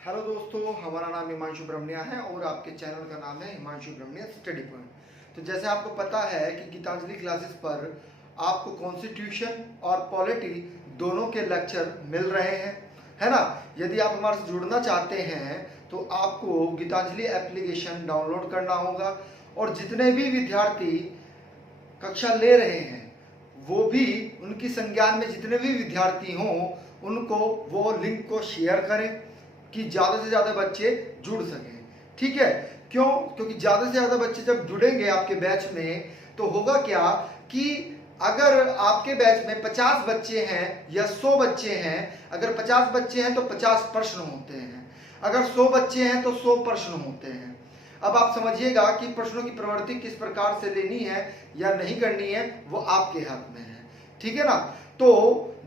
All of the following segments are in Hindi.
हेलो दोस्तों, हमारा नाम हिमांशु ब्रह्मण्या है और आपके चैनल का नाम है हिमांशु ब्रह्मण्या स्टडी पॉइंट। तो जैसे आपको पता है कि गीतांजलि क्लासेस पर आपको कॉन्स्टिट्यूशन और पॉलिटी दोनों के लेक्चर मिल रहे हैं, है ना। यदि आप हमारे से जुड़ना चाहते हैं तो आपको गीतांजलि एप्लीकेशन डाउनलोड करना होगा और जितने भी विद्यार्थी कक्षा ले रहे हैं वो भी उनकी संज्ञान में जितने भी विद्यार्थी हों उनको वो लिंक को शेयर करें कि ज़्यादा से ज़्यादा बच्चे जुड़ सकें। ठीक है, क्यों? क्योंकि ज़्यादा से ज़्यादा बच्चे जब जुड़ेंगे आपके बैच में तो होगा क्या कि अगर आपके बैच में 50 बच्चे हैं या 100 बच्चे हैं, अगर 50 बच्चे हैं तो 50 प्रश्न होते हैं, अगर 100 बच्चे हैं तो 100 प्रश्न होते हैं। अब आप समझिएगा कि प्रश्नों की प्रवृत्ति किस प्रकार से लेनी है या नहीं करनी है वो आपके हाथ में है। ठीक है ना। तो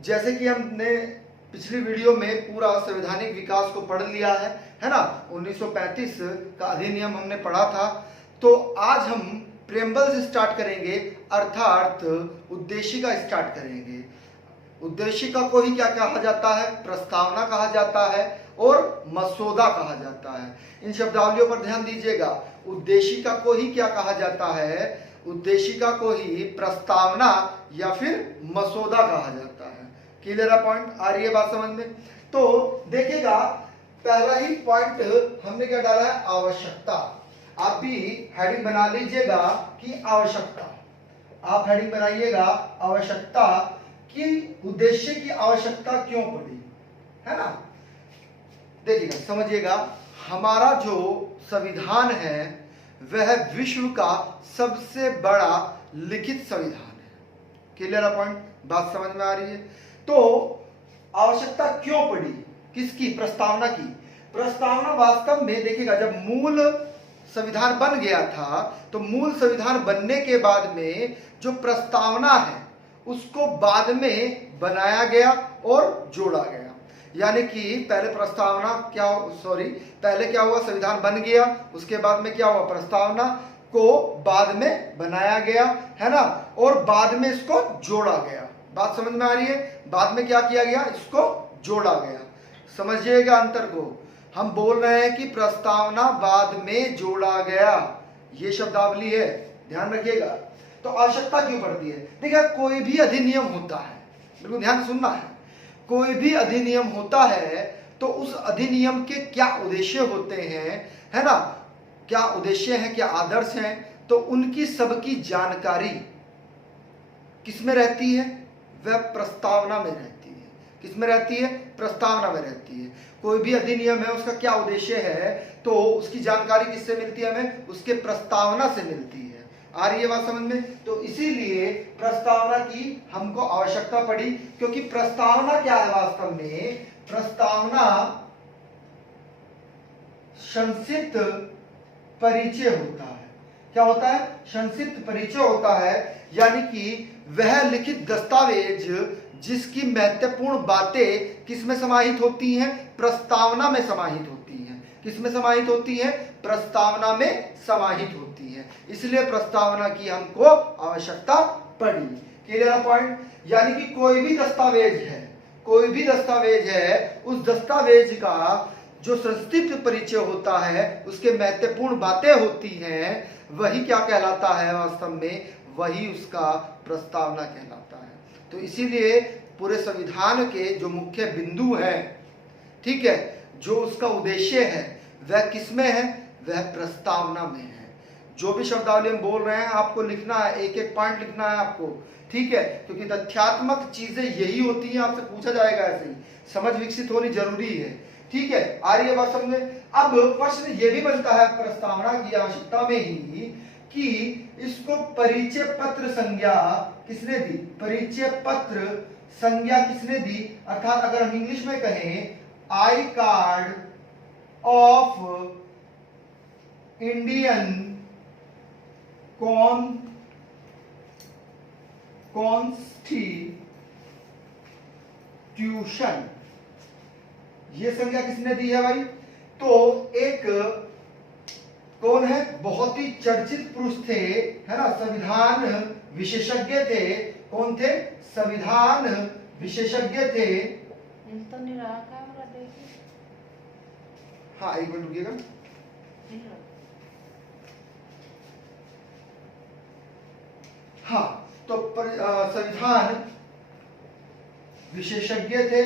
जैसे कि हमने पिछली वीडियो में पूरा संवैधानिक विकास को पढ़ लिया है ना। 1935 का अधिनियम हमने पढ़ा था। तो आज हम प्रेम्बल से स्टार्ट करेंगे, अर्थात उद्देशिका स्टार्ट करेंगे। उद्देशिका को ही क्या कहा जाता है? प्रस्तावना कहा जाता है और मसौदा कहा जाता है। इन शब्दावलियों पर ध्यान दीजिएगा। उद्देशिका को ही क्या कहा जाता है? उद्देशिका को ही प्रस्तावना या फिर मसौदा कहा जाता है। क्लियर है पॉइंट? आ रही है बात समझ में? तो देखिएगा, पहला ही पॉइंट हमने क्या डाला है? आवश्यकता। आप भी हेडिंग बना लीजिएगा कि आवश्यकता। आप हेडिंग बनाइएगा आवश्यकता कि उद्देश्य की आवश्यकता क्यों पड़ी, है ना। देखिएगा, समझिएगा, हमारा जो संविधान है वह विश्व का सबसे बड़ा लिखित संविधान है। क्लियर है पॉइंट? बात समझ में आ रही है? तो आवश्यकता क्यों पड़ी? किसकी? प्रस्तावना की। प्रस्तावना वास्तव में देखिएगा, जब मूल संविधान बन गया था तो मूल संविधान बनने के बाद में जो प्रस्तावना है उसको बाद में बनाया गया और जोड़ा गया। यानी कि पहले प्रस्तावना पहले क्या हुआ? संविधान बन गया, उसके बाद में क्या हुआ? प्रस्तावना को बाद में बनाया गया, है ना, और बाद में इसको जोड़ा गया। बात समझ में आ रही है? बाद में क्या किया गया? इसको जोड़ा गया। समझिएगा अंतर को। हम बोल रहे हैं कि प्रस्तावना बाद में जोड़ा गया, ये शब्दावली है, ध्यान रखिएगा। तो आवश्यकता क्यों पड़ती है? देखिए, कोई भी अधिनियम होता है, बिल्कुल ध्यान से सुनना है, कोई भी अधिनियम होता है तो उस अधिनियम के क्या उद्देश्य होते हैं, है ना, क्या उद्देश्य है, क्या आदर्श हैं, तो उनकी सबकी जानकारी किसमें रहती है? वह प्रस्तावना में रहती है। किसमें रहती है? प्रस्तावना में रहती है। कोई भी अधिनियम है, उसका क्या उद्देश्य है, तो उसकी जानकारी किससे मिलती है? हमें उसके प्रस्तावना से मिलती है। आ रही है बात समझ में? तो इसीलिए प्रस्तावना की हमको आवश्यकता पड़ी, क्योंकि प्रस्तावना क्या है? वास्तव में प्रस्तावना संक्षिप्त परिचय होता है। क्या होता है? संक्षिप्त परिचय होता है, यानी कि वह लिखित दस्तावेज जिसकी महत्वपूर्ण बातें किसमें समाहित होती हैं? प्रस्तावना में समाहित होती हैं। किसमें समाहित होती हैं? प्रस्तावना में समाहित होती है। इसलिए प्रस्तावना की हमको आवश्यकता पड़ी। Clear point? यानी कि कोई भी दस्तावेज है, कोई भी दस्तावेज है, उस दस्तावेज का जो संक्षिप्त परिचय होता है, उसके महत्वपूर्ण बातें होती हैं, वही क्या कहलाता है? वास्तव में वही उसका प्रस्तावना कहलाता है। तो इसीलिए पूरे संविधान के जो मुख्य बिंदु हैं, ठीक है, जो उसका उद्देश्य है वह किसमें है? वह प्रस्तावना में है। जो भी शब्दावली हम बोल रहे हैं आपको लिखना है, एक एक पॉइंट लिखना है आपको, ठीक है, क्योंकि तथ्यात्मक चीजें यही होती हैं, आपसे पूछा जाएगा ऐसे ही, समझ विकसित होनी जरूरी है। ठीक है, आ रही है बात समझ में? अब प्रश्न ये भी बनता है प्रस्तावना की आवश्यकता में ही कि इसको परिचय पत्र संज्ञा किसने दी? परिचय पत्र संज्ञा किसने दी? अर्थात अगर हम इंग्लिश में कहें, I card of Indian constitution, ये संज्ञा किसने दी है भाई? तो एक कौन है? बहुत ही चर्चित पुरुष थे, है ना, संविधान विशेषज्ञ थे। कौन थे? संविधान विशेषज्ञ थे। हाँ एक मिनट रुकिएगा। हाँ तो संविधान विशेषज्ञ थे,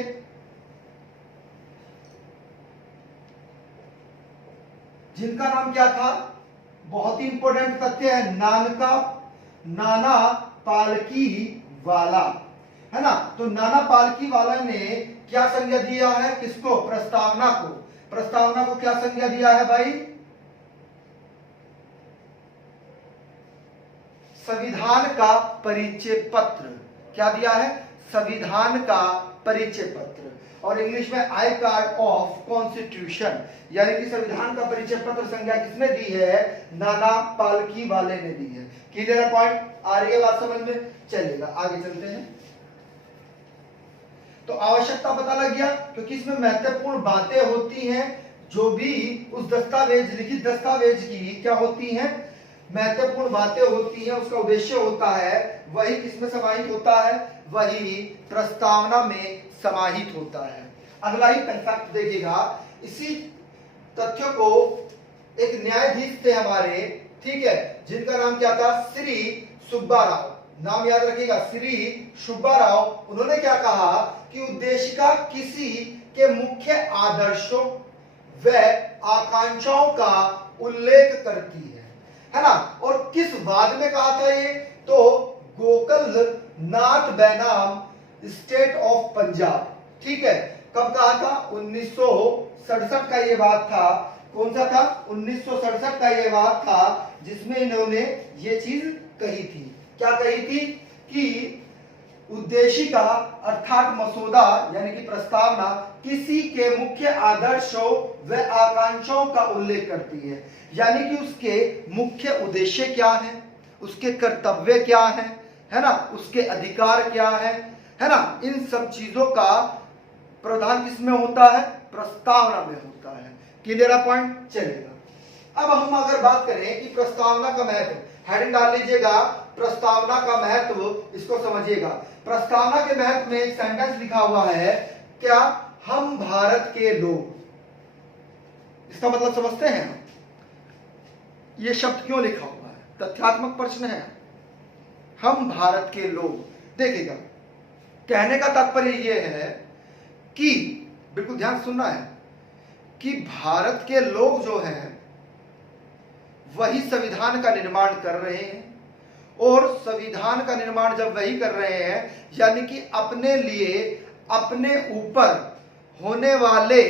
जिनका नाम क्या था, बहुत ही इंपॉर्टेंट तथ्य है, नाना पालकीवाला, है ना। तो नाना पालकीवाला ने क्या संज्ञा दिया है, किसको, प्रस्तावना को। प्रस्तावना को क्या संज्ञा दिया है भाई, संविधान का परिचय पत्र। क्या दिया है, संविधान का परिचय पत्र, और इंग्लिश में आई कार्ड ऑफ कॉन्स्टिट्यूशन, यानी कि संविधान का परिचय पत्र संज्ञा किसने दी है, नाना पालकीवाले ने दी है। क्लियर है पॉइंट, आ रही है बात समझ में, चलिएगा आगे चलते हैं। तो आवश्यकता पता लग गया, क्योंकि इसमें महत्वपूर्ण बातें होती हैं, जो भी उस दस्तावेज, लिखित दस्तावेज की क्या होती हैं, महत्वपूर्ण बातें होती हैं, उसका उद्देश्य होता है, वही किसमें समाहित होता है, वही प्रस्तावना में समाहित होता है। अगला ही कंसेप्ट देखिएगा, इसी तथ्यों को एक न्यायाधीश थे हमारे, ठीक है, जिनका नाम क्या था, श्री सुब्बा राव, नाम याद रखिएगा, श्री सुब्बा राव। उन्होंने क्या कहा कि उद्देशिका किसी के मुख्य आदर्शों व आकांक्षाओं का उल्लेख करती है ना। और किस वाद में कहा था ये, तो गोकुल नाथ बनाम स्टेट ऑफ पंजाब, ठीक है, कब कहा था, 1967 का ये वाद था। कौन सा था, 1967 का ये वाद था, जिसमें इन्होंने ये चीज कही थी। क्या कही थी कि उद्देशिका अर्थात मसौदा यानी कि प्रस्तावना किसी के मुख्य आदर्शों व आकांक्षाओं का उल्लेख करती है, यानी कि उसके मुख्य उद्देश्य क्या है, उसके कर्तव्य क्या है ना, उसके अधिकार क्या है ना, इन सब चीजों का प्रावधान किसमें होता है, प्रस्तावना में होता है। क्लियर है पॉइंट, चलेगा। अब हम अगर बात करें कि प्रस्तावना का महत्व, हेडिंग डाल लीजिएगा, प्रस्तावना का महत्व, इसको समझिएगा। प्रस्तावना के महत्व में एक सेंटेंस लिखा हुआ है, क्या, हम भारत के लोग, इसका मतलब समझते हैं, ये शब्द क्यों लिखा हुआ है, तथ्यात्मक प्रश्न है, हम भारत के लोग। देखिएगा, कहने का तात्पर्य यह है कि, बिल्कुल ध्यान सुनना है, कि भारत के लोग जो हैं वही संविधान का निर्माण कर रहे हैं, और संविधान का निर्माण जब वही कर रहे हैं, यानी कि अपने लिए, अपने ऊपर होने वाले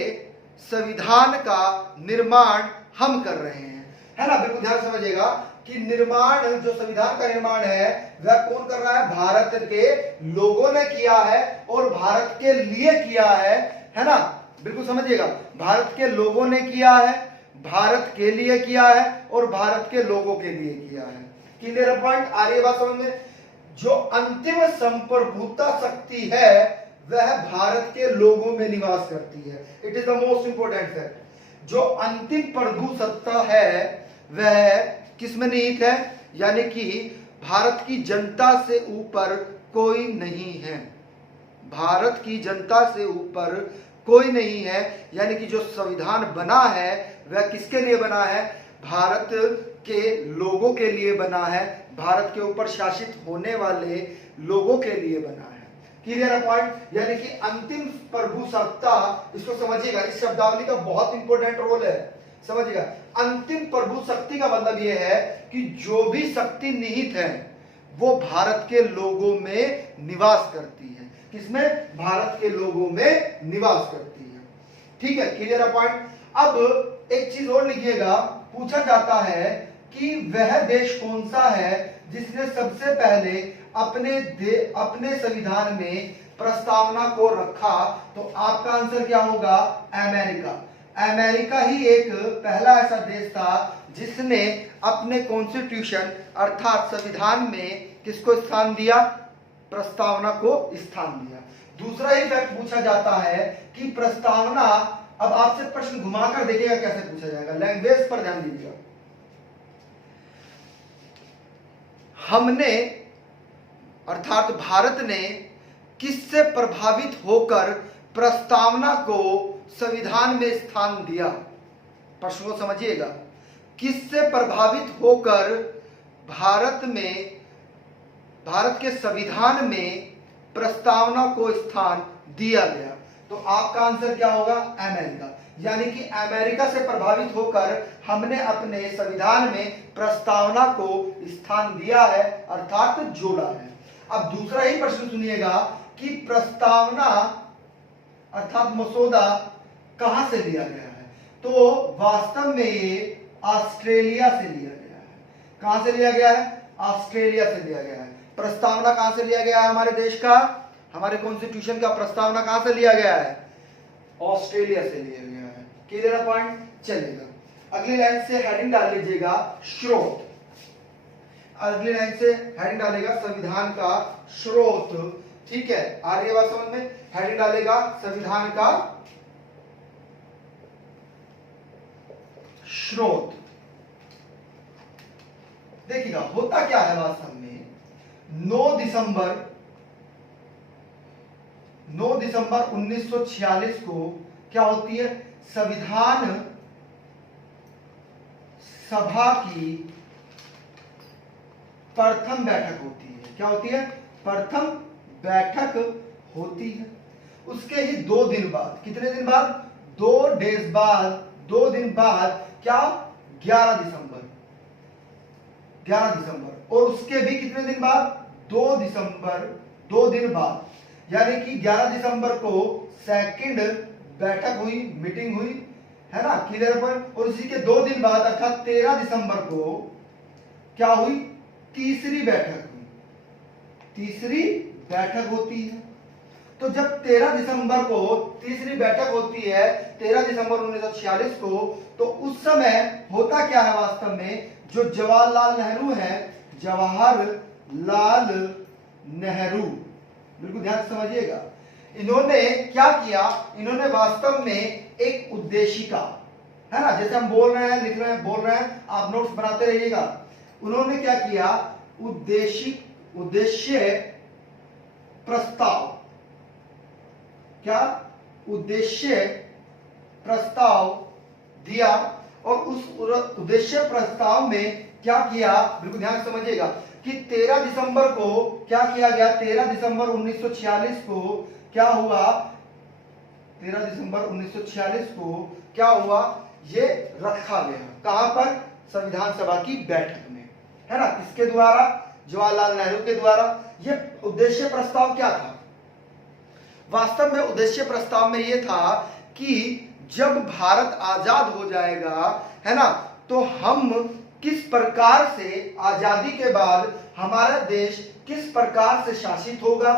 संविधान का निर्माण हम कर रहे हैं, है ना। बिल्कुल ध्यान समझिएगा कि निर्माण, जो संविधान का निर्माण है, वह कौन कर रहा है, भारत के लोगों ने किया है, और भारत के लिए किया है ना। बिल्कुल समझिएगा, भारत के लोगों ने किया है, भारत के लिए किया है, और भारत के लोगों के लिए किया है। क्लियर पॉइंट, आ रही है बात समझ में। जो अंतिम संप्रभुता शक्ति है वह भारत के लोगों में निवास करती है। It is the most important fact. जो अंतिम प्रभु सत्ता है वह किस में निहित है, यानी कि भारत की जनता से ऊपर कोई नहीं है, भारत की जनता से ऊपर कोई नहीं है, यानी कि जो संविधान बना है वह किसके लिए बना है, भारत के लोगों के लिए बना है, भारत के ऊपर शासित होने वाले लोगों के लिए बना है। क्लियर है पॉइंट, यानी कि अंतिम प्रभु सत्ता, इसको समझिएगा, इस शब्दावली का बहुत इंपॉर्टेंट रोल है, समझिएगा। अंतिम प्रभु शक्ति का मतलब यह है कि जो भी शक्ति निहित है वो भारत के लोगों में निवास करती है। किसमें, भारत के लोगों में निवास करती है। ठीक है, क्लियर है पॉइंट। अब एक चीज और लिखिएगा, पूछा जाता है कि वह देश कौन सा है जिसने सबसे पहले अपने संविधान में प्रस्तावना को रखा, तो आपका आंसर क्या होगा, अमेरिका। अमेरिका ही एक पहला ऐसा देश था जिसने अपने कॉन्स्टिट्यूशन अर्थात संविधान में किसको स्थान दिया, प्रस्तावना को स्थान दिया। दूसरा ही फैक्ट पूछा जाता है कि प्रस्तावना, अब आपसे प्रश्न घुमाकर देखिएगा कैसे पूछा जाएगा, लैंग्वेज पर ध्यान दीजिएगा। हमने अर्थात भारत ने किससे प्रभावित होकर प्रस्तावना को संविधान में स्थान दिया, प्रश्न को समझिएगा, किससे प्रभावित होकर भारत के संविधान में प्रस्तावना को स्थान दिया गया? तो आपका आंसर क्या होगा? अमेरिका। यानी कि अमेरिका से प्रभावित होकर हमने अपने संविधान में प्रस्तावना को स्थान दिया है, अर्थात जोड़ा है। अब दूसरा ही प्रश्न सुनिएगा कि प्रस्तावना अर्थात मसौदा कहां से लिया गया है? तो वास्तव में ये ऑस्ट्रेलिया से लिया गया है। कहां से लिया गया है? ऑस्ट्रेलिया से लिया गया है। प्रस्तावना कहां से लिया गया है? हमारे देश का, हमारे कॉन्स्टिट्यूशन का प्रस्तावना कहां से लिया गया है? ऑस्ट्रेलिया से लिया गया है। क्लियर है पॉइंट? चलेगा, अगली लाइन से हेडिंग डाल लीजिएगा स्रोत। अगली लाइन से हेडिंग डालेगा संविधान का स्रोत। ठीक है, आ रही है बात समझ में? हेडिंग डालेगा संविधान का स्रोत। देखिएगा होता क्या है वास्तव में, 9 दिसंबर 1946 को क्या होती है? संविधान सभा की प्रथम बैठक होती है। क्या होती है? प्रथम बैठक होती है। उसके ही 2 दिन बाद, कितने दिन बाद? 2 डेज बाद, 2 दिन बाद क्या? 11 दिसंबर। और उसके भी कितने दिन बाद? 2 दिन बाद, यानी कि 11 दिसंबर को सेकंड बैठक हुई, मीटिंग हुई, है ना? क्लियर पर? और उसी के 2 दिन बाद अर्थात 13 दिसंबर को क्या हुई? तीसरी बैठक हुई। तीसरी बैठक होती है। तो जब 13 दिसंबर को तीसरी बैठक होती है, 13 दिसंबर 1946 को, तो उस समय होता क्या है वास्तव में? जो जवाहरलाल नेहरू है, जवाहरलाल नेहरू, बिल्कुल ध्यान से समझिएगा, इन्होंने क्या किया? इन्होंने वास्तव में एक उद्देशिका, है ना, जैसे हम बोल रहे हैं, लिख रहे हैं, बोल रहे हैं, आप नोट्स बनाते रहिएगा। उन्होंने क्या किया? उद्देश्य प्रस्ताव, क्या? उद्देश्य प्रस्ताव दिया। और उस उद्देश्य प्रस्ताव में क्या किया? बिल्कुल ध्यान समझिएगा कि 13 दिसंबर को क्या किया गया? 13 दिसंबर 1946 को क्या हुआ? 13 दिसंबर 1946 को क्या हुआ? ये रखा गया। कहां पर? संविधान सभा की बैठक में, है ना? किसके द्वारा? जवाहरलाल नेहरू के द्वारा। ये उद्देश्य प्रस्ताव क्या था? वास्तव में उद्देश्य प्रस्ताव में यह था कि जब भारत आजाद हो जाएगा, है ना, तो हम किस प्रकार से आजादी के बाद हमारा देश किस प्रकार से शासित होगा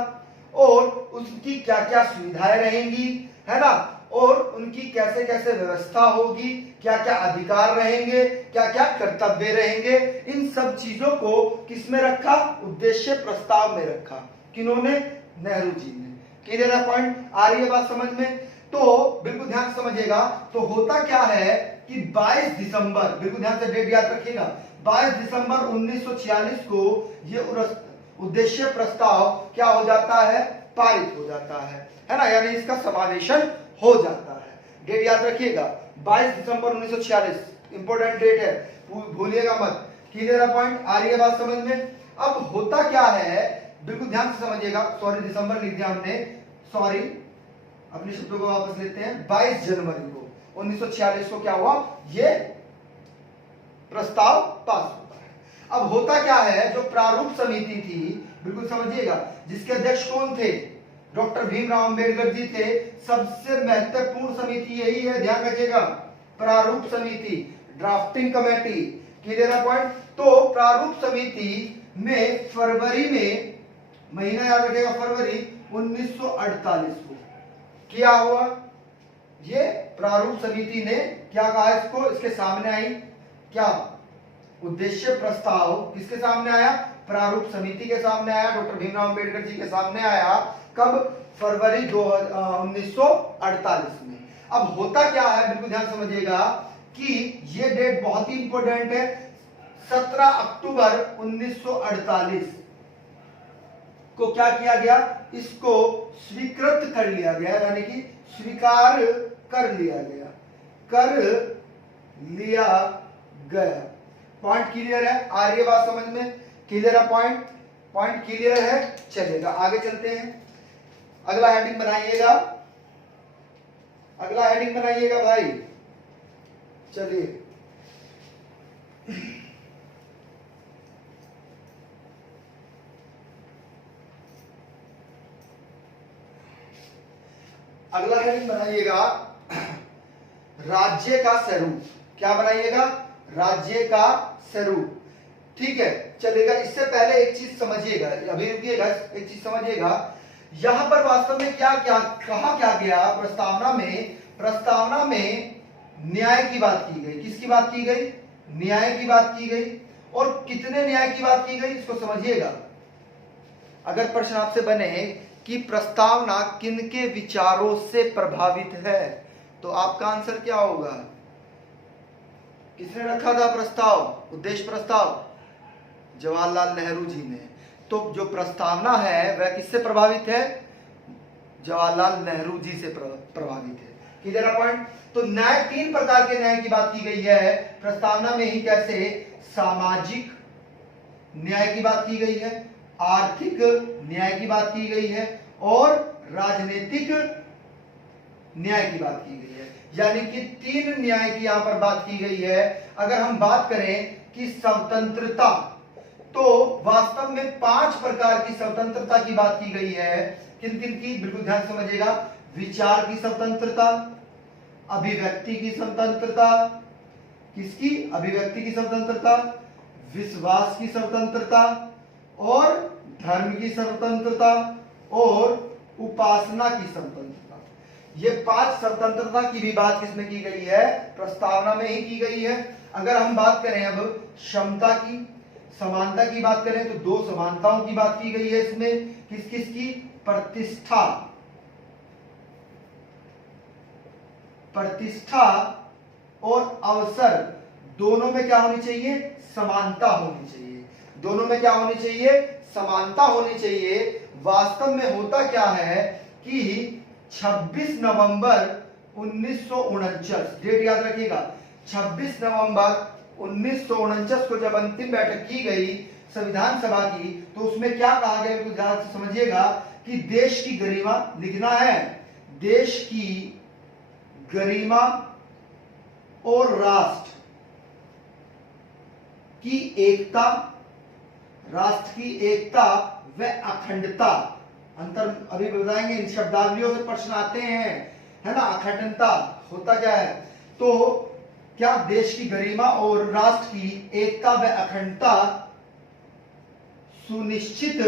और उसकी क्या क्या सुविधाएं रहेंगी, है ना, और उनकी कैसे कैसे व्यवस्था होगी, क्या क्या अधिकार रहेंगे, क्या क्या कर्तव्य रहेंगे, इन सब चीजों को किसमें रखा? उद्देश्य प्रस्ताव में रखा। किन्होंने? नेहरू जी ने। क्लियर है पॉइंट? आ रही है बात समझ में? तो बिल्कुल ध्यान से समझिएगा। तो होता क्या है कि 22 दिसंबर, बिल्कुल ध्यान से डेट याद रखिएगा, 22 दिसंबर 1946 को ये उद्देश्य प्रस्ताव क्या हो जाता है? पारित हो जाता है ना, यानी इसका समावेशन हो जाता है। डेट याद रखिएगा, 22 दिसंबर 1946 इंपोर्टेंट डेट है, भूलिएगा मत। क्लियर है पॉइंट? आ रही है बात समझ में? अब होता क्या है, बिल्कुल ध्यान से समझिएगा। सॉरी, दिसंबर लिख दिया हमने, सॉरी, अपने शब्दों को वापस लेते हैं। 22 जनवरी को 1946 को क्या हुआ? ये प्रस्ताव पास होता है। अब होता क्या है, जो प्रारूप समिति थी, बिल्कुल समझिएगा, जिसके अध्यक्ष कौन थे? डॉक्टर भीमराव अंबेडकर जी थे। सबसे महत्वपूर्ण समिति यही है, ध्यान रखिएगा, प्रारूप समिति, ड्राफ्टिंग कमेटी। क्लियर है पॉइंट? तो प्रारूप समिति में फरवरी में, महीना याद रखिएगा, फरवरी 1948 को क्या हुआ? ये प्रारूप समिति ने क्या कहा इसको? इसके सामने आई क्या? उद्देश्य प्रस्ताव किसके सामने आया? प्रारूप समिति के सामने आया, डॉक्टर भीमराव अंबेडकर जी के सामने आया। कब? फरवरी 1948 में। अब होता क्या है, बिल्कुल ध्यान समझिएगा कि ये डेट बहुत ही इंपॉर्टेंट है। 17 अक्टूबर 1948 को क्या किया गया? इसको स्वीकृत कर लिया गया, यानी कि स्वीकार कर लिया गया, कर लिया गया। पॉइंट क्लियर है? आ रही है बात समझ में? क्लियर है पॉइंट? पॉइंट क्लियर है? चलेगा, आगे चलते हैं। अगला हेडिंग बनाइएगा, अगला हेडिंग बनाइएगा भाई। चलिए, अगला हेडिंग बनाइएगा राज्य का स्वरूप। क्या बनाइएगा? राज्य का स्वरूप। ठीक है, चलेगा। इससे पहले एक चीज समझिएगा, अभी रुकिएगा, एक चीज समझिएगा। यहां पर वास्तव में क्या क्या कहा क्या गया प्रस्तावना में? प्रस्तावना में न्याय की बात की गई। किसकी बात की गई? न्याय की बात की गई। और कितने न्याय की बात की गई इसको समझिएगा। अगर प्रश्न आपसे बने कि प्रस्तावना किनके विचारों से प्रभावित है, तो आपका आंसर क्या होगा? किसने रखा था प्रस्ताव, उद्देश्य प्रस्ताव? जवाहरलाल नेहरू जी ने। तो जो प्रस्तावना है वह किससे प्रभावित है? जवाहरलाल नेहरू जी से प्रभावित है। क्लियर है पॉइंट? तो न्याय, तीन प्रकार के न्याय की बात की गई है प्रस्तावना में ही। कैसे? सामाजिक न्याय की बात की गई है, आर्थिक न्याय की बात की गई है और राजनीतिक न्याय की बात की गई है। यानी कि तीन न्याय की यहां पर बात की गई है। अगर हम बात करें कि स्वतंत्रता, तो वास्तव में 5 प्रकार की स्वतंत्रता की बात की गई है। किन किन की? बिल्कुल ध्यान समझिएगा। विचार की स्वतंत्रता, अभिव्यक्ति की स्वतंत्रता, किसकी? अभिव्यक्ति की स्वतंत्रता, विश्वास की स्वतंत्रता और धर्म की स्वतंत्रता और उपासना की स्वतंत्रता। ये 5 स्वतंत्रता की भी बात किसमें की गई है? प्रस्तावना में ही की गई है। अगर हम बात करें अब क्षमता की, समानता की बात करें, तो 2 समानताओं की बात की गई है इसमें। किस किस की? प्रतिष्ठा, प्रतिष्ठा और अवसर, दोनों में क्या होनी चाहिए? समानता होनी चाहिए। दोनों में क्या होनी चाहिए? समानता होनी चाहिए। वास्तव में होता क्या है कि 26 नवंबर 1949, डेट याद रखिएगा, 26 नवंबर 1949 को जब अंतिम बैठक की गई संविधान सभा की, तो उसमें क्या कहा गया? ध्यान से समझिएगा कि देश की गरिमा, लिखना है, देश की गरिमा और राष्ट्र की एकता, राष्ट्र की एकता व अखंडता। अंतर अभी बताएंगे, इन शब्दावलियों से प्रश्न आते हैं, है ना। अखंडता होता क्या है? तो क्या? देश की गरिमा और राष्ट्र की एकता व अखंडता सुनिश्चित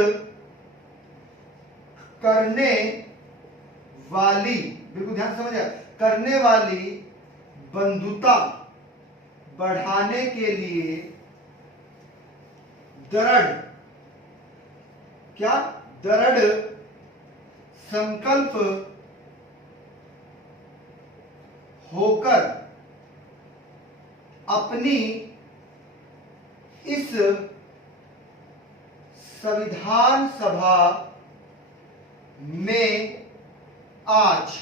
करने वाली, बिल्कुल ध्यान समझिए, करने वाली बंधुता बढ़ाने के लिए दृढ़, क्या? दृढ़ संकल्प होकर अपनी इस संविधान सभा में आज,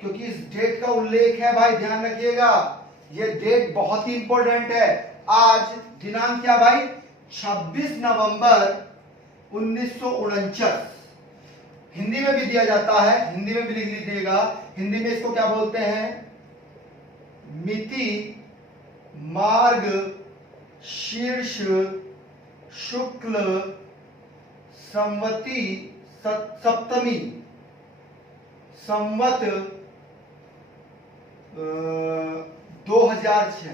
क्योंकि इस डेट का उल्लेख है भाई, ध्यान रखिएगा, यह डेट बहुत ही इंपॉर्टेंट है। आज दिनांक क्या भाई? 26 नवंबर 1949। हिंदी में भी दिया जाता है, हिंदी में भी लिख लीजिएगा। हिंदी में इसको क्या बोलते हैं? मिति मार्ग शीर्ष शुक्ल संवती सप्तमी संवत 2006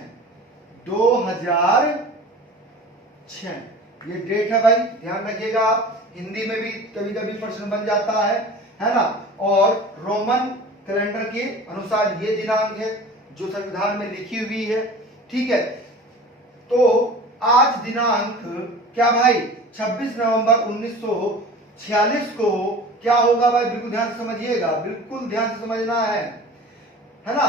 ये डेट है भाई, ध्यान रखिएगा आप। हिंदी में भी कभी कभी प्रश्न बन जाता है ना। और रोमन कैलेंडर के अनुसार ये दिनांक है जो संविधान में लिखी हुई है। ठीक है, तो आज दिनांक क्या भाई? 26 नवंबर 1946 को क्या होगा भाई? बिल्कुल ध्यान से समझिएगा, बिल्कुल ध्यान से समझना है ना।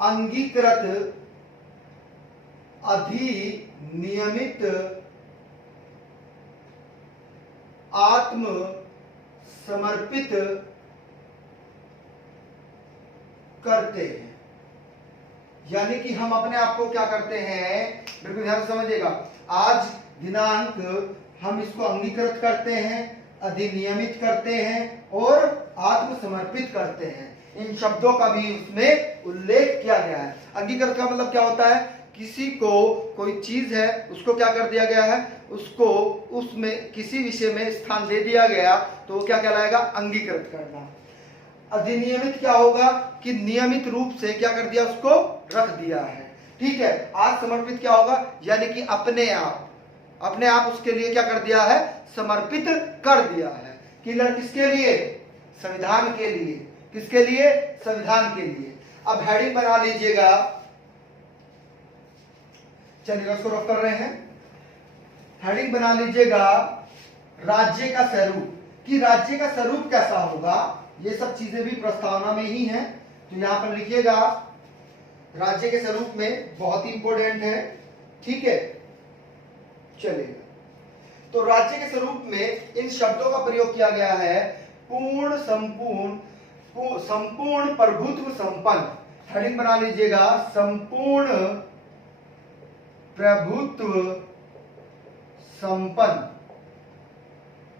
अंगीकृत अधिनियमित आत्म समर्पित करते हैं। यानी कि हम अपने आप को क्या करते हैं, बिल्कुल ध्यान से समझिएगा, आज दिनांक हम इसको अंगीकृत करते हैं, अधिनियमित करते हैं और आत्मसमर्पित करते हैं। इन शब्दों का भी उसमें उल्लेख किया गया है। अंगीकृत का मतलब क्या होता है, किसी को कोई चीज है उसको क्या कर दिया गया है, उसको उसमें किसी विषय में स्थान दे दिया गया तो वो क्या कहलाएगा, अंगीकृत करना। अधिनियमित क्या होगा कि नियमित रूप से क्या कर दिया, उसको रख दिया है। ठीक है। आज समर्पित क्या होगा, यानी कि अपने आप उसके लिए क्या कर दिया है, समर्पित कर दिया है। क्लियर, किसके लिए, संविधान के लिए। किसके लिए, संविधान के लिए। अब हेडिंग बना लीजिएगा, चलिए उसको रफ कर रहे हैं। हेडिंग बना लीजिएगा राज्य का स्वरूप, कि राज्य का स्वरूप कैसा होगा, ये सब चीजें भी प्रस्तावना में ही हैं, तो यहां पर लिखिएगा राज्य के स्वरूप में, बहुत ही इंपॉर्टेंट है। ठीक है, चलिए, तो राज्य के स्वरूप में इन शब्दों का प्रयोग किया गया है, पूर्ण, संपूर्ण, प्रभुत्व संपन्न। हेडिंग बना लीजिएगा संपूर्ण प्रभुत्व संपन्न।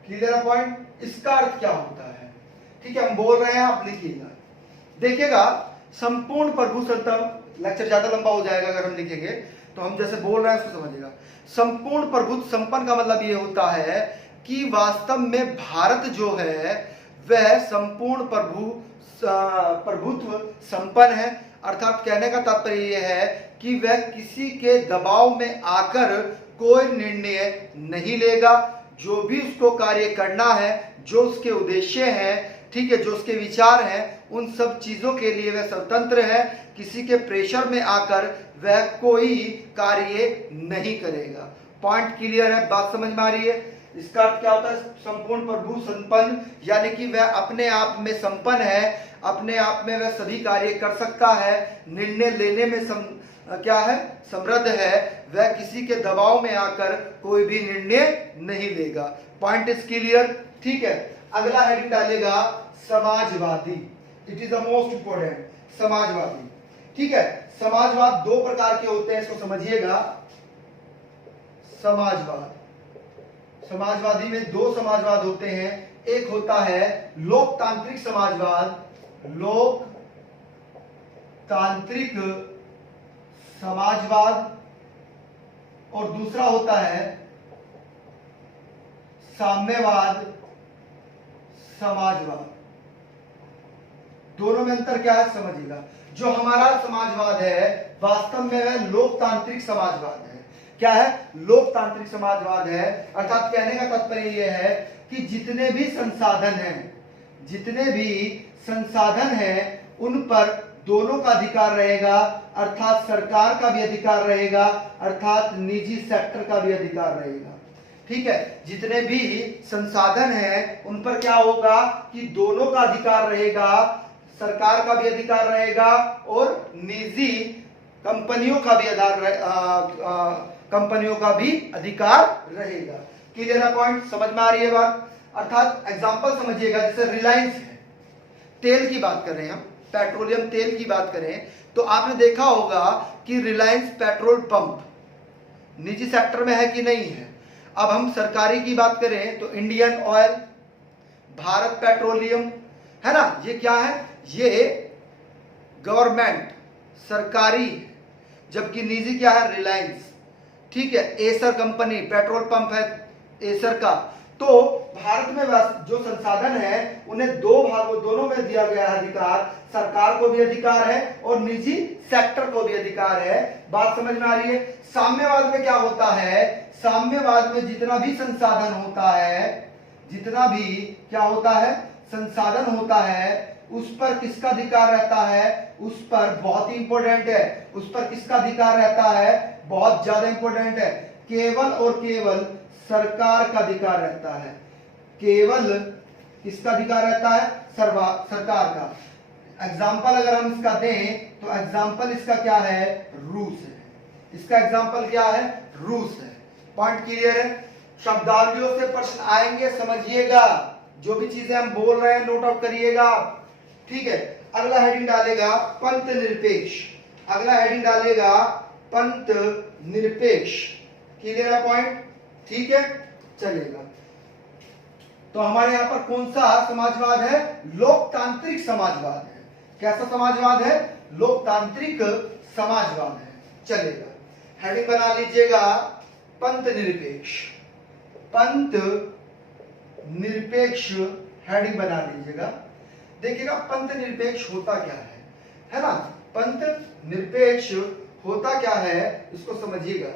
क्लियर पॉइंट, इसका अर्थ क्या होता है, ठीक है, हम बोल रहे हैं, आप लिखिएगा। देखिएगा, संपूर्ण प्रभुत्व, लेक्चर ज्यादा लंबा हो जाएगा अगर हम लिखेंगे, तो हम जैसे बोल रहे हैं उसको समझिएगा। संपूर्ण प्रभुत्व संपन्न का मतलब ये होता है कि वास्तव में भारत जो है वह संपूर्ण प्रभुत्व संपन्न है। अर्थात कहने का तात्पर्य यह है कि वह किसी के दबाव में आकर कोई निर्णय नहीं लेगा। जो भी उसको कार्य करना है, जो उसके उद्देश्य हैं, ठीक है, जो उसके विचार हैं, उन सब चीजों के लिए वह स्वतंत्र है। किसी के प्रेशर में आकर वह कोई कार्य नहीं करेगा। पॉइंट क्लियर है, बात समझ में आ रही है। इसका अर्थ क्या होता है, संपूर्ण प्रभु संपन्न, यानी कि वह अपने आप में संपन्न है, अपने आप में वह सभी कार्य कर सकता है, निर्णय लेने में क्या है, समृद्ध है, वह किसी के दबाव में आकर कोई भी निर्णय नहीं लेगा। Point is clear. ठीक है, अगला हेडिंग डालेगा Samajwadi. It is the most important, Samajwadi. ठीक है, समाजवाद दो प्रकार के होते हैं, इसको समझिएगा। समाजवादी में दो समाजवाद होते हैं। एक होता है लोकतांत्रिक समाजवाद, लोकतांत्रिक समाजवाद, और दूसरा होता है साम्यवाद समाजवाद। दोनों में अंतर क्या है समझिएगा। जो हमारा समाजवाद है वास्तव में वह लोकतांत्रिक समाजवाद है। क्या है, लोकतांत्रिक समाजवाद है। अर्थात कहने का तात्पर्य यह है कि जितने भी संसाधन हैं उन पर दोनों का अधिकार रहेगा, अर्थात सरकार का भी अधिकार रहेगा, अर्थात निजी सेक्टर का भी अधिकार रहेगा। ठीक है, जितने भी संसाधन हैं उन पर क्या होगा कि दोनों का अधिकार रहेगा, सरकार का भी अधिकार रहेगा और निजी कंपनियों का भी अधिकार रहेगा। क्लियर है पॉइंट, समझ में आ रही है बात। अर्थात एग्जांपल समझिएगा, जैसे रिलायंस है, तेल की बात करें हम, पेट्रोलियम तेल की बात करें, तो आपने देखा होगा कि रिलायंस पेट्रोल पंप निजी सेक्टर में है कि नहीं है। अब हम सरकारी की बात करें तो इंडियन ऑयल, भारत पेट्रोलियम, है ना, ये क्या है, ये गवर्नमेंट सरकारी, जबकि निजी क्या है, रिलायंस। ठीक है, एसर कंपनी, पेट्रोल पंप है एसर का। तो भारत में जो संसाधन है उन्हें दो भागों, दोनों में दिया गया है अधिकार, सरकार को भी अधिकार है और निजी सेक्टर को भी अधिकार है। बात समझ में आ रही है। साम्यवाद में क्या होता है, साम्यवाद में जितना भी संसाधन होता है, जितना भी क्या होता है, संसाधन होता है, उस पर किसका अधिकार रहता है, उस पर, बहुत ही इंपॉर्टेंट है, उस पर किसका अधिकार रहता है, बहुत ज्यादा इंपॉर्टेंट है, केवल और केवल सरकार का अधिकार रहता है। केवल किसका अधिकार रहता है, सरकार का। एग्जाम्पल अगर हम इसका दें तो एग्जाम्पल इसका क्या है, रूस है। इसका एग्जाम्पल क्या है, रूस है। पॉइंट क्लियर है। शब्दावलियों से प्रश्न आएंगे, समझिएगा, जो भी चीजें हम बोल रहे हैं नोट आउट करिएगा। ठीक है, अगला हेडिंग डालेगा पंथ निरपेक्ष, अगला हेडिंग डालेगा पंथ निरपेक्ष। क्लियर है पॉइंट? ठीक है, चलेगा। तो हमारे यहां पर कौन सा समाजवाद है? लोकतांत्रिक समाजवाद है। कैसा समाजवाद है? लोकतांत्रिक समाजवाद है। चलेगा, हेडिंग बना लीजिएगा पंथ निरपेक्ष, पंथ निरपेक्ष हेडिंग बना लीजिएगा। देखिएगा पंथ निरपेक्ष होता क्या है ना? पंथ निरपेक्ष होता क्या है इसको समझिएगा।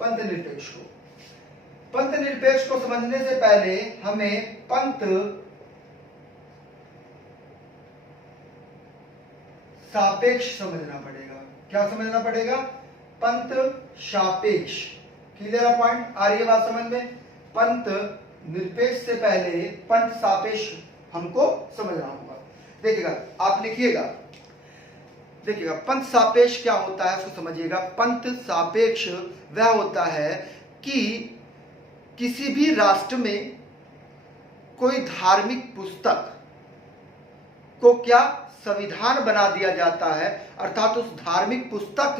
पंथ निरपेक्ष को, पंथ निरपेक्ष को समझने से पहले हमें पंथ सापेक्ष समझना पड़ेगा। क्या समझना पड़ेगा? पंथ सापेक्ष। क्लियर है पॉइंट? आ रही है बात समझ में? पंथ निरपेक्ष से पहले पंथ सापेक्ष हमको समझना होगा। देखिएगा, आप लिखिएगा, देखिएगा पंथ सापेक्ष क्या होता है उसको समझिएगा। पंथ सापेक्ष वह होता है कि किसी भी राष्ट्र में कोई धार्मिक पुस्तक को क्या संविधान बना दिया जाता है, अर्थात उस धार्मिक पुस्तक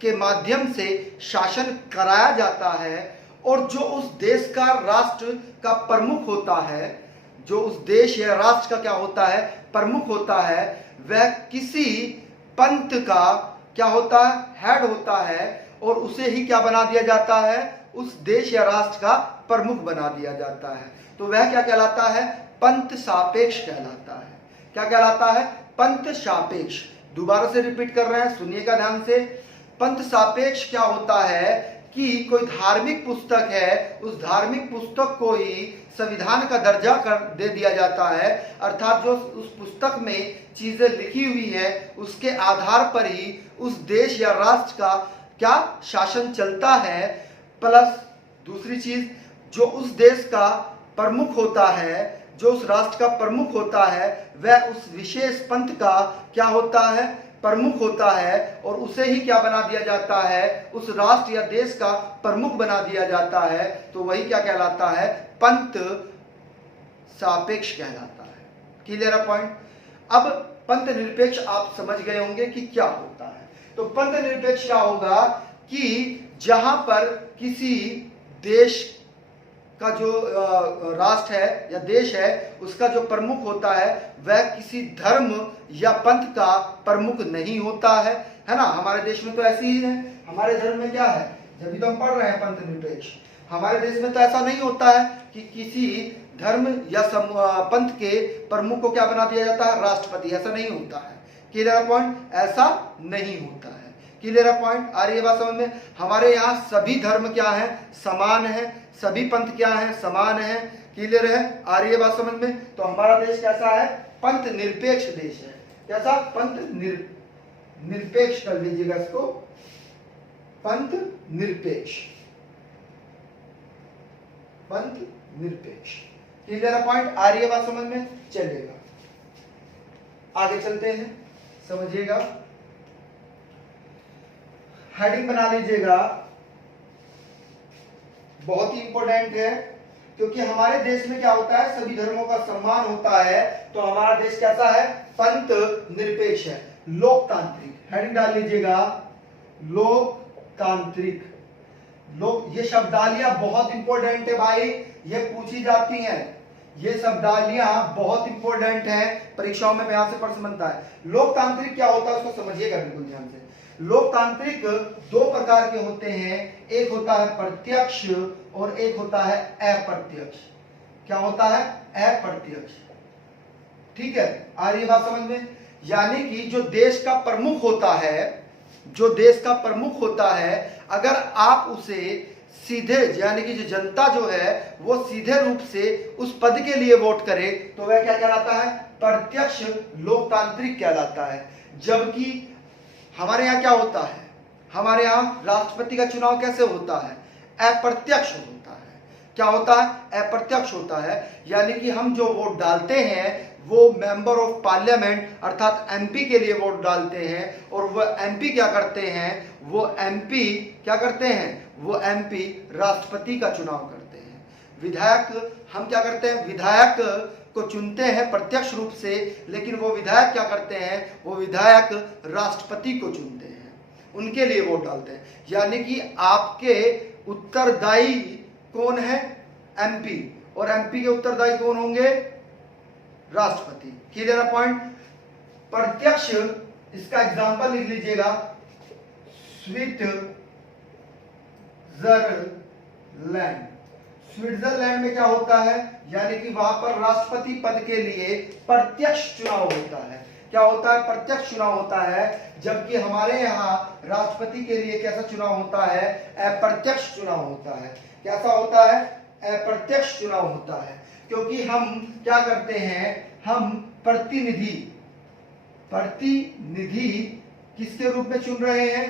के माध्यम से शासन कराया जाता है, और जो उस देश का राष्ट्र का प्रमुख होता है, जो उस देश या राष्ट्र का क्या होता है? प्रमुख होता है, वह किसी पंथ का क्या होता है? हेड होता है, और उसे ही क्या बना दिया जाता है? उस देश या राष्ट्र का प्रमुख बना दिया जाता है। तो वह क्या कहलाता है? पंथ सापेक्ष कहलाता है। क्या कहलाता है? पंथ सापेक्ष। दोबारा से रिपीट कर रहे हैं, सुनिएगा ध्यान से। पंथ सापेक्ष क्या होता है कि कोई धार्मिक पुस्तक है, उस धार्मिक पुस्तक को ही संविधान का दर्जा कर दे दिया जाता है, अर्थात जो उस पुस्तक में चीजें लिखी हुई है उसके आधार पर ही उस देश या राष्ट्र का क्या शासन चलता है। प्लस दूसरी चीज, जो उस देश का प्रमुख होता है, जो उस राष्ट्र का प्रमुख होता है, वह उस विशेष पंथ का क्या होता है? प्रमुख होता है, और उसे ही क्या बना दिया जाता है? उस राष्ट्र या देश का प्रमुख बना दिया जाता है। तो वही क्या कहलाता है? पंथ सापेक्ष कहलाता है। क्लियर है पॉइंट? अब पंथ निरपेक्ष आप समझ गए होंगे कि क्या होता है। तो पंथ निरपेक्ष क्या होगा कि जहां पर किसी देश का जो राष्ट्र है या देश है उसका जो प्रमुख होता है वह किसी धर्म या पंथ का प्रमुख नहीं होता है ना? हमारे देश में तो ऐसे ही है। हमारे धर्म में क्या है? जब भी तो हम पढ़ रहे हैं पंथ निरपेक्ष। हमारे देश में तो ऐसा नहीं होता है कि किसी धर्म या पंथ के प्रमुख को क्या बना दिया जाता है? राष्ट्रपति। ऐसा नहीं होता है। Clear point? ऐसा नहीं होता है। Clear point? आ रही है बात समझ में? हमारे यहाँ सभी धर्म क्या है? समान है। सभी पंथ क्या है? समान है। क्लियर है? आ रही है बात समझ में? तो हमारा देश कैसा है? पंथ निरपेक्ष देश है। कैसा? पंथ निरपेक्ष कर लीजिएगा इसको, पंथ निरपेक्ष, पंथ निरपेक्ष। Clear point? आ रही है बात समझ में? चलेगा, आगे चलते हैं, समझिएगा। हेडिंग बना लीजिएगा, बहुत ही इंपॉर्टेंट है, क्योंकि हमारे देश में क्या होता है? सभी धर्मों का सम्मान होता है। तो हमारा देश कैसा है? पंथ निरपेक्ष है, लोकतांत्रिक। हेडिंग डाल लीजिएगा लोकतांत्रिक। ये शब्दावलियां बहुत इंपॉर्टेंट है भाई, ये पूछी जाती हैं। ये शब्दावलियां बहुत इंपॉर्टेंट हैं, परीक्षाओं में यहां से प्रश्न बनता है। लोकतांत्रिक क्या होता है उसको समझिएगा बिल्कुल ध्यान से। लोकतांत्रिक दो प्रकार के होते हैं, एक होता है प्रत्यक्ष और एक होता है अप्रत्यक्ष। क्या होता है? अप्रत्यक्ष। ठीक है, आ रही है बात समझ में? यानी कि जो देश का प्रमुख होता है, जो देश का प्रमुख होता है, अगर आप उसे सीधे, यानी कि जो जनता जो है वो सीधे रूप से उस पद के लिए वोट करे तो वह क्या कहलाता है? प्रत्यक्ष लोकतांत्रिक कहलाता है। जबकि हमारे यहाँ क्या होता है? हमारे यहाँ राष्ट्रपति का चुनाव कैसे होता है? अप्रत्यक्ष होता है। क्या होता है? अप्रत्यक्ष होता है। यानी कि हम जो वोट डालते हैं वो मेंबर ऑफ पार्लियामेंट अर्थात एमपी के लिए वोट डालते हैं, और वह एमपी क्या करते हैं? वो एमपी क्या करते हैं? वो एमपी राष्ट्रपति का चुनाव करते हैं। विधायक हम क्या करते हैं? विधायक को चुनते हैं प्रत्यक्ष रूप से, लेकिन वो विधायक क्या करते हैं, वो विधायक राष्ट्रपति को चुनते हैं, उनके लिए वोट डालते हैं। यानी कि आपके उत्तरदायी कौन है, एमपी, और एमपी के उत्तरदायी कौन होंगे, राष्ट्रपति। क्लियर है पॉइंट। प्रत्यक्ष, इसका एग्जांपल लिख लीजिएगा, स्विट्जरलैंड। स्विट्जरलैंड में क्या होता है, यानी कि वहां पर राष्ट्रपति पद के लिए प्रत्यक्ष चुनाव होता है। क्या होता है, प्रत्यक्ष चुनाव होता है, जबकि हमारे यहाँ राष्ट्रपति के लिए कैसा चुनाव होता है, अप्रत्यक्ष चुनाव होता है। कैसा होता है, अप्रत्यक्ष चुनाव होता है, क्योंकि हम क्या करते हैं, हम प्रतिनिधि किसके रूप में चुन रहे हैं,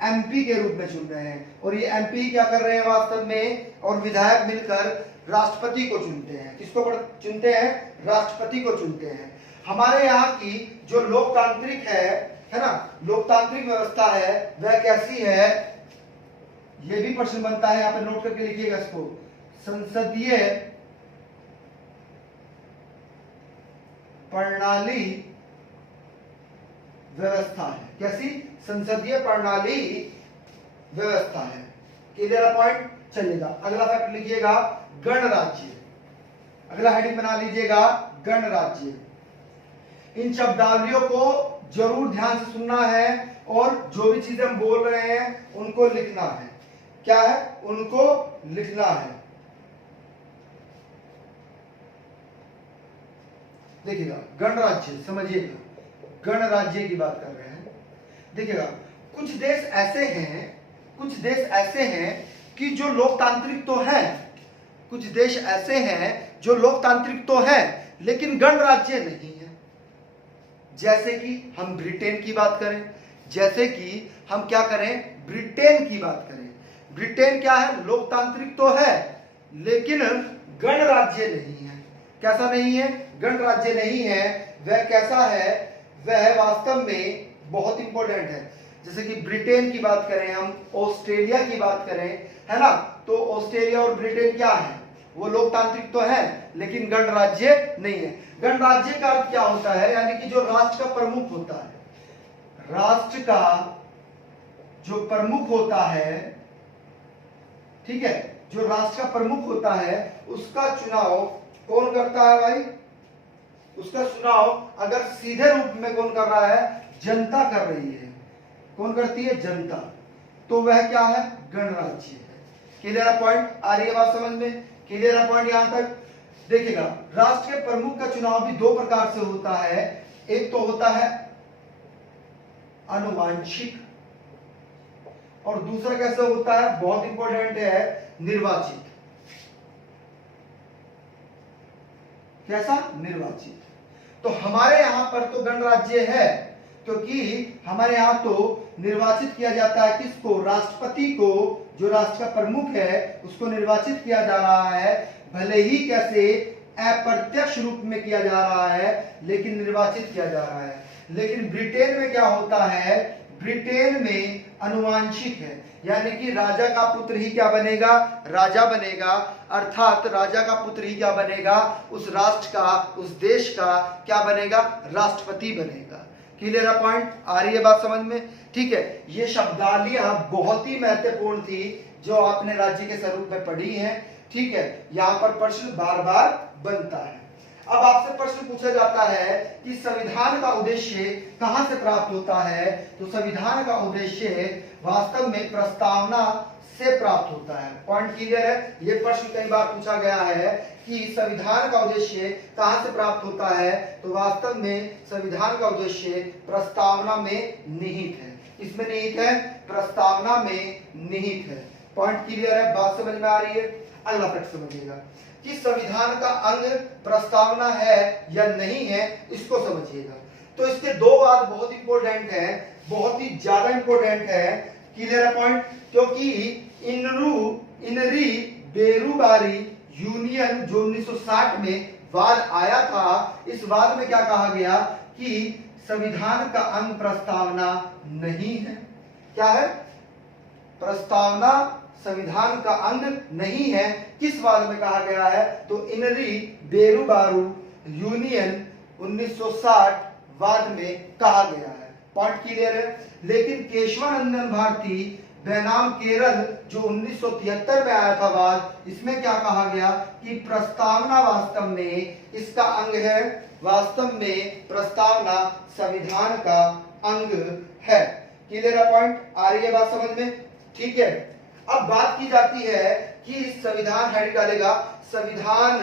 एमपी के रूप में चुन रहे हैं, और ये एमपी क्या कर रहे हैं वास्तव में, और विधायक मिलकर राष्ट्रपति को चुनते हैं। किसको चुनते हैं, राष्ट्रपति को चुनते हैं। हमारे यहाँ की जो लोकतांत्रिक है ना, लोकतांत्रिक व्यवस्था है, वह कैसी है, ये भी प्रश्न बनता है, यहाँ पे नोट करके लिखिएगा इसको। संसदीय प्रणाली व्यवस्था है। कैसी, संसदीय प्रणाली व्यवस्था है। Clear point. चलिएगा अगला फैक्ट लिखिएगा, गणराज्य। अगला हेडिंग बना लीजिएगा, गणराज्य। इन शब्दावलियों को जरूर ध्यान से सुनना है, और जो भी चीजें हम बोल रहे हैं उनको लिखना है। क्या है, उनको लिखना है। देखिएगा, गणराज्य समझिएगा, गणराज्य की बात कर रहे हैं। देखिएगा, कुछ देश ऐसे हैं कि जो लोकतांत्रिक तो है, कुछ देश ऐसे हैं जो लोकतांत्रिक तो है, लेकिन गणराज्य नहीं है। जैसे कि हम ब्रिटेन की बात करें, जैसे कि हम क्या करें, ब्रिटेन की बात करें। ब्रिटेन क्या है, लोकतांत्रिक तो है, लेकिन गणराज्य नहीं है। कैसा नहीं है, गणराज्य नहीं है। वह कैसा है, वह वास्तव में बहुत इंपॉर्टेंट है। जैसे कि ब्रिटेन की बात करें, हम ऑस्ट्रेलिया की बात करें, है ना, तो ऑस्ट्रेलिया और ब्रिटेन क्या है, वो लोकतांत्रिक तो है, लेकिन गणराज्य नहीं है। गणराज्य का अर्थ क्या होता है, यानी कि जो राष्ट्र का प्रमुख होता है, राष्ट्र का जो प्रमुख होता है, ठीक है, जो राष्ट्र का प्रमुख होता है, उसका चुनाव कौन करता है भाई, उसका चुनाव अगर सीधे रूप में कौन कर रहा है, जनता कर रही है। कौन करती है, जनता। तो वह क्या है, गणराज्य है। क्लियर पॉइंट, आ रही है बात समझ में, क्लियर पॉइंट यहां तक। देखिएगा, राष्ट्र के प्रमुख का चुनाव भी दो प्रकार से होता है। एक तो होता है आनुवांशिक, और दूसरा कैसे होता है, बहुत इंपॉर्टेंट है, निर्वाचित। कैसा, निर्वाचित। तो हमारे यहां पर तो गणराज्य है, क्योंकि हमारे यहां तो निर्वाचित किया जाता है किसको, राष्ट्रपति को, जो राष्ट्र का प्रमुख है उसको निर्वाचित किया जा रहा है। भले ही कैसे, अप्रत्यक्ष रूप में किया जा रहा है, लेकिन निर्वाचित किया जा रहा है। लेकिन ब्रिटेन में क्या होता है, ब्रिटेन में आनुवांशिक है, यानी कि राजा का पुत्र ही क्या बनेगा, राजा बनेगा। अर्थात राजा का पुत्र ही क्या बनेगा, उस राष्ट्र का, उस देश का क्या बनेगा, राष्ट्रपति बनेगा। क्लियर है पॉइंट, आ रही है बात समझ में, ठीक है। ये शब्दावलियां बहुत ही महत्वपूर्ण थी, जो आपने राज्य के स्वरूप में पढ़ी हैं, ठीक है। यहाँ पर प्रश्न बार बार बनता है। अब आपसे प्रश्न पूछा जाता है कि संविधान का उद्देश्य कहां से प्राप्त होता है, तो संविधान का उद्देश्य वास्तव में प्रस्तावना से प्राप्त होता है। पॉइंट क्लियर है। यह प्रश्न कई बार पूछा गया है कि संविधान का उद्देश्य कहां से प्राप्त होता है, तो वास्तव में संविधान का उद्देश्य प्रस्तावना में निहित है। इसमें निहित है, प्रस्तावना में निहित है। पॉइंट क्लियर है, बात समझ में आ रही है। अगला प्रश्न समझिएगा कि संविधान का अंग प्रस्तावना है या नहीं है, इसको समझिएगा। तो इसके दो बात बहुत इंपॉर्टेंट है, बहुत ही ज्यादा इंपॉर्टेंट है। क्लियर पॉइंट, क्योंकि इनरी बेरुबारी यूनियन जो 1960 में वाद आया था, इस वाद में क्या कहा गया कि संविधान का अंग प्रस्तावना नहीं है। क्या है, प्रस्तावना संविधान का अंग नहीं है। किस वाद में कहा गया है, तो इनरी बेरुबारू यूनियन 1960 वाद में कहा गया है। पॉइंट क्लियर है। लेकिन केशवानंदन भारती बनाम केरल जो 1973 में आया था वाद, इसमें क्या कहा गया कि प्रस्तावना वास्तव में इसका अंग है, वास्तव में प्रस्तावना संविधान का अंग है। क्लियर है पॉइंट? आ रही है बात समझ में? ठीक है। अब बात की जाती है कि संविधान हेड डालेगा संविधान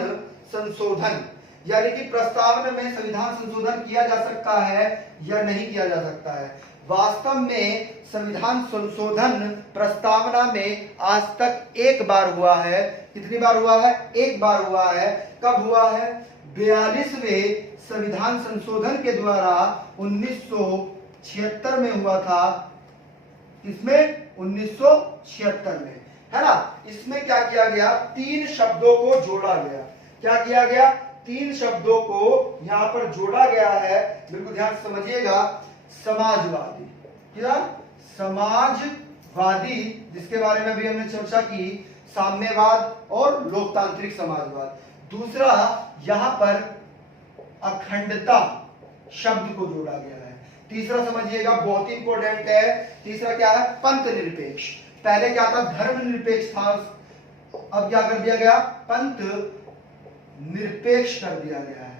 संशोधन, यानी कि प्रस्तावना में संविधान संशोधन किया जा सकता है या नहीं किया जा सकता है। वास्तव में संविधान संशोधन प्रस्तावना में आज तक एक बार हुआ है। कितनी बार हुआ है? एक बार हुआ है। कब हुआ है? 42वें संविधान संशोधन के द्वारा 1976 में हुआ था। इसमें 1976 में, है ना। इसमें क्या किया गया? 3 शब्दों को जोड़ा गया। क्या किया गया? 3 शब्दों को यहां पर जोड़ा गया है। बिल्कुल ध्यान से समझिएगा। समाजवादी, क्या? समाजवादी, जिसके बारे में भी हमने चर्चा की, साम्यवाद और लोकतांत्रिक समाजवाद। दूसरा, यहां पर अखंडता शब्द को जोड़ा गया है। तीसरा समझिएगा, बहुत ही इंपॉर्टेंट है। तीसरा क्या है? पंथ निरपेक्ष। पहले क्या था? धर्म निरपेक्ष था, अब क्या कर दिया गया? पंथ निरपेक्ष कर दिया गया है।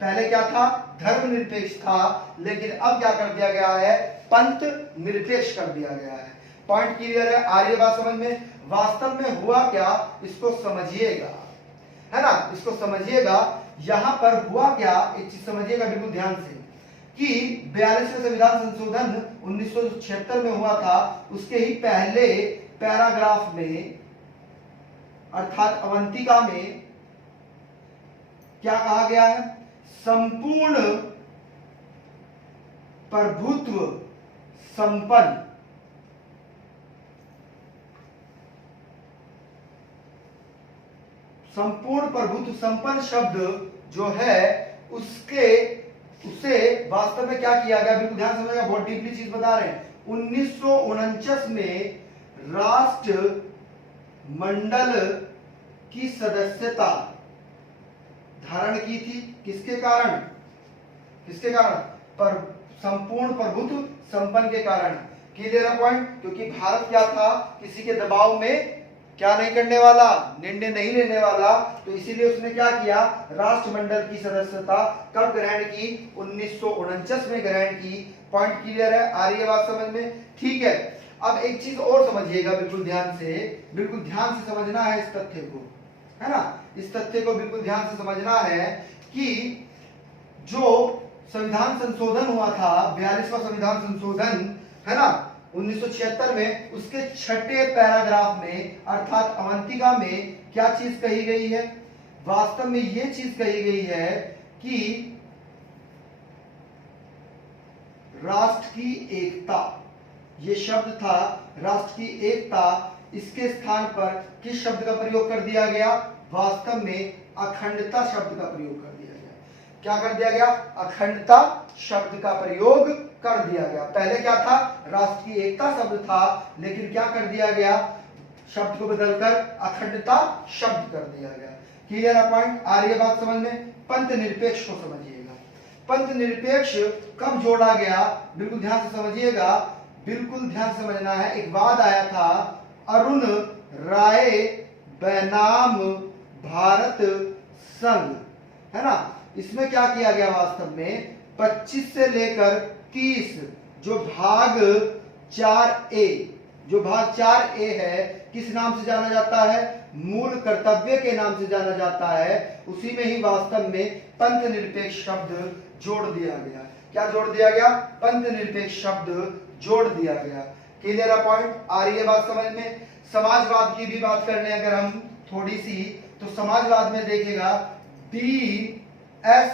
पहले क्या था? धर्म निरपेक्ष था, लेकिन अब क्या कर दिया गया है? पंथ निरपेक्ष कर दिया गया है। पॉइंट क्लियर है? आ रही है बात समझ में? वास्तव में हुआ क्या, इसको समझिएगा, है ना। इसको समझिएगा। यहां पर हुआ क्या, एक चीज समझिएगा बिल्कुल ध्यान से, कि 42वें संविधान संशोधन 1976 में हुआ था। उसके ही पहले पैराग्राफ में, अर्थात अवंतिका में क्या कहा गया है? संपूर्ण प्रभुत्व संपन्न, संपूर्ण प्रभुत्व संपन्न शब्द जो है उसे वास्तव में क्या किया गया? बिल्कुल ध्यान समझिएगा, बहुत डीपली चीज बता रहे हैं। 1949 में राष्ट्रमंडल की सदस्यता धारण की थी। किसके कारण? किसके कारण? पर संपूर्ण प्रभुत्व संपन्न के कारण। क्लियर है पॉइंट? क्योंकि भारत क्या था? किसी के दबाव में क्या नहीं करने वाला, निर्णय नहीं लेने वाला। तो इसीलिए उसने क्या किया? राष्ट्रमंडल की सदस्यता कब ग्रहण की? 1949 में ग्रहण की। पॉइंट क्लियर है? आ रही है बात समझ में? ठीक है। अब एक चीज और समझिएगा बिल्कुल ध्यान से, बिल्कुल ध्यान से समझना है इस तथ्य को, है ना। इस तथ्य को बिल्कुल ध्यान से समझना है कि जो संविधान संशोधन हुआ था, 42वां संविधान संशोधन, है ना, 1976 में, उसके 6ठे पैराग्राफ में अर्थात अवंतिका में क्या चीज कही गई है? वास्तव में यह चीज कही गई है कि राष्ट्र की एकता, ये शब्द था राष्ट्र की एकता, इसके स्थान पर किस शब्द का प्रयोग कर दिया गया? वास्तव में अखंडता शब्द का प्रयोग कर दिया गया। क्या कर दिया गया? अखंडता शब्द का प्रयोग कर दिया गया। पहले क्या था? राष्ट्र की एकता शब्द था, लेकिन क्या कर दिया गया? शब्द को बदलकर अखंडता शब्द कर दिया गया। क्लियर है पॉइंट? आ रही है बात समझ में? पंथ निरपेक्ष को समझिएगा। पंथ निरपेक्ष कब जोड़ा गया? बिल्कुल ध्यान से समझिएगा, बिल्कुल ध्यान से समझना है। एक वाद आया था अरुण राय बनाम भारत संघ, है ना। इसमें क्या किया गया? वास्तव में 25 से लेकर 30 जो भाग 4A, जो भाग 4A है, किस नाम से जाना जाता है? मूल कर्तव्य के नाम से जाना जाता है। उसी में ही वास्तव में पंथ निरपेक्ष शब्द जोड़ दिया गया। क्या जोड़ दिया गया? पंथ निरपेक्ष शब्द जोड़ दिया गया। क्लियर है पॉइंट? आ रही है बात समझ में? समाजवाद की भी बात करने अगर हम थोड़ी सी, तो समाजवाद में देखेगा DS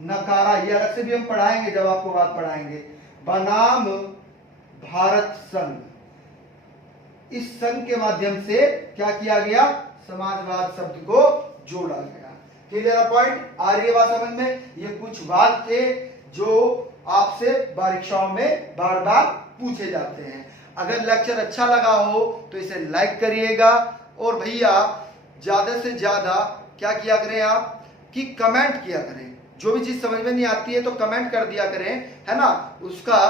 नकारा, ये अलग से भी हम पढ़ाएंगे जब आपको बात पढ़ाएंगे, बनाम भारत संघ। इस संघ के माध्यम से क्या किया गया? समाजवाद शब्द को जोड़ा गया। Clear point? आ रही है बात समझ में? ये कुछ वाद थे जो आपसे परीक्षाओं में बार बार पूछे जाते हैं। अगर लेक्चर अच्छा लगा हो तो इसे लाइक करिएगा, और भैया ज्यादा से ज्यादा क्या किया करें आप? कि कमेंट किया करें। जो भी चीज़ समझ में नहीं आती है तो कमेंट कर दिया करें, है ना। उसका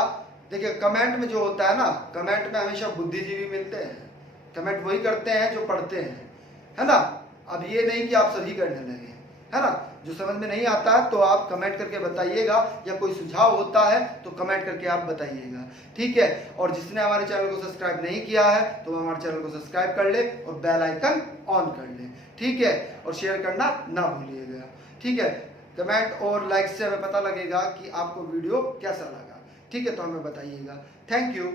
देखिए कमेंट में जो होता है ना, कमेंट में हमेशा बुद्धिजीवी मिलते हैं। कमेंट वही करते हैं जो पढ़ते हैं, है ना। अब ये नहीं कि आप सभी करने लगे, है ना। जो समझ में नहीं आता है तो आप कमेंट करके बताइएगा, या कोई सुझाव होता है तो कमेंट करके आप बताइएगा, ठीक है। और जिसने हमारे चैनल को सब्सक्राइब नहीं किया है तो हमारे चैनल को सब्सक्राइब कर ले और बेल आइकन ऑन कर ले, ठीक है। और शेयर करना ना भूलिएगा, ठीक है। कमेंट और लाइक से हमें पता लगेगा कि आपको वीडियो कैसा लगा, ठीक है। तो हमें बताइएगा। Thank you.